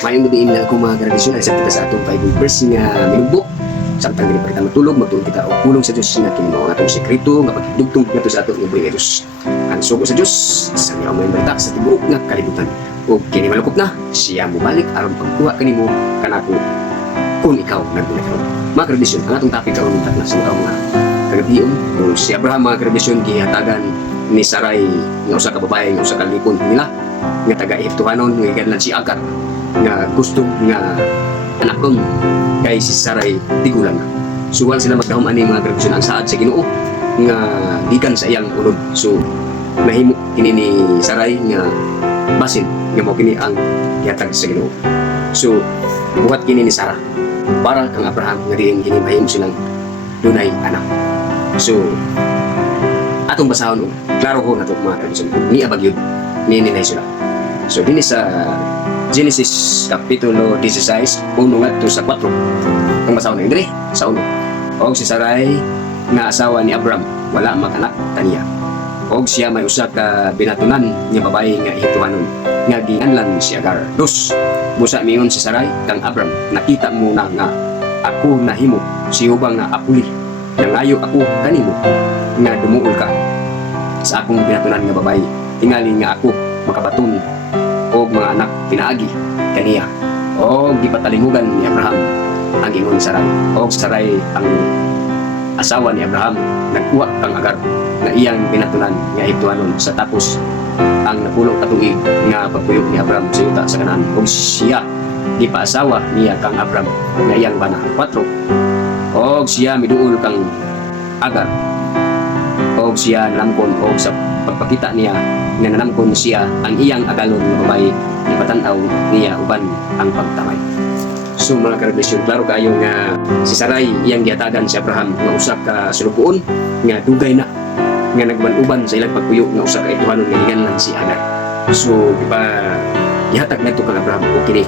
Mayong gabi na akong mga tradisyon ay sa kita sa atong Bible verse nga minubok. Samtang dili pa kita matulog, magtulog kita o pulong sa Diyos nga kini mao atong sekreto nga pagdugtong ngadto sa atong ibuhi nga Diyos. Ang sugo sa Diyos sa niya may balita sa tibuok nga kalibutan. O kini malukop na, siya mo balik aron pagkuha kanimo kanako kung ikaw nagdula karon. Mga tradisyon, ang atong topic karon na sa mga kagabion kung si Abraham mga tradisyon gihatagan ni Sarai nga usa ka babae nga usa ka lipon nila nga taga Ehiptohanon nga ganlan si Agar nga gusto nga anakon kay si Sarai tigulang na. So wala sila magdahom ani mga tradisyon ang saad sa Ginoo nga gikan sa iyang ulod. So nahimo kini ni Sarai nga basin nga mao kini ang gihatag sa Ginoo. So buhat kini ni Sarah para kang Abraham nga diin kini mahimo silang dunay anak. So atong basahon klaro ko na ito mga tradisyon ni abagyod ni ninay sila. So din sa Genesis Kapitulo 16 1 ngadto sa 4 ang basahon na diri sa 1. Og si Sarai nga asawa ni Abram wala mag-anak kaniya. Og siya may usa ka binatunan nga babae nga Ehiptohanon nga ginganlan si Agar. Dos busa miingon si Sarai kang Abram, nakita mo na nga ako nahimo si ubang nga apuli. Nangayo ako kanimo nga dumuol ka sa akong binatunan nga babae. Tingali nga ako makabaton og mga anak pinaagi kaniya. Og gipatalingugan ni Abraham ang ingon ni Sarai. Og Sarai ang asawa ni Abraham nagkuha kang Agar na iyang binatunan nga Ehiptohanon sa tapos ang napulong katuig nga pagpuyo ni Abraham sa yuta sa Kanaan. Og siya gipaasawa niya kang Abraham nga iyang bana 4. Og siya miduol kang Agar. Og siya nanamkon og sa pagpakita niya nga nanamkon siya ang iyang agalon nga babae ipatanaw niya uban ang pagtamay. So mga tradisyon, klaro kayo nga si Sarai iyang gihatagan si Abraham nga usa ka sulugoon nga dugay na nga nagmanuban sa ilang pagpuyo nga usa ka Ehiptohanon nga ginganlan si Agar. So iba gihatag ngadto kang Abraham og kini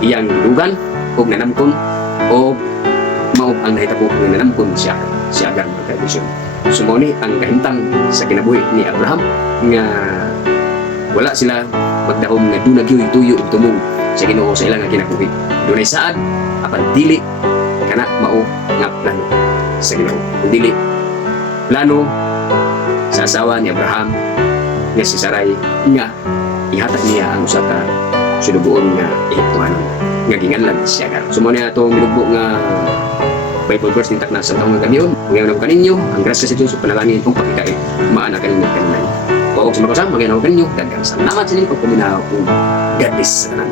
iyang dugan og nanamkon og mao ang nahitabo nga nanamkon siya si Agar mga tradisyon. So mao ni ang kahimtang sa kinabuhi ni Abraham nga wala sila magdahom nga dunagyoy tuyo ug tumong sa Ginoo sa ilang kinabuhi. Dunay saad apan dili kana mao nga plano sa Ginoo. Kung dili plano sa asawa ni Abraham nga si Sarai nga ihatag niya ang usa ka sulugoon nga Ehiptohanon nga ginganlan si Agar. So mao ni atong minugbo nga Bible verse nintak na sa taong gabiyon. Ngayon ako kaninyo, ang grasya sa Diyos o panalangin kung pakikait, maana kaninyo kaninay. O sa mga kasama, ngayon ako kaninyo, dagang salamat sa inyo pagpaminaw kung God bless sa tanan.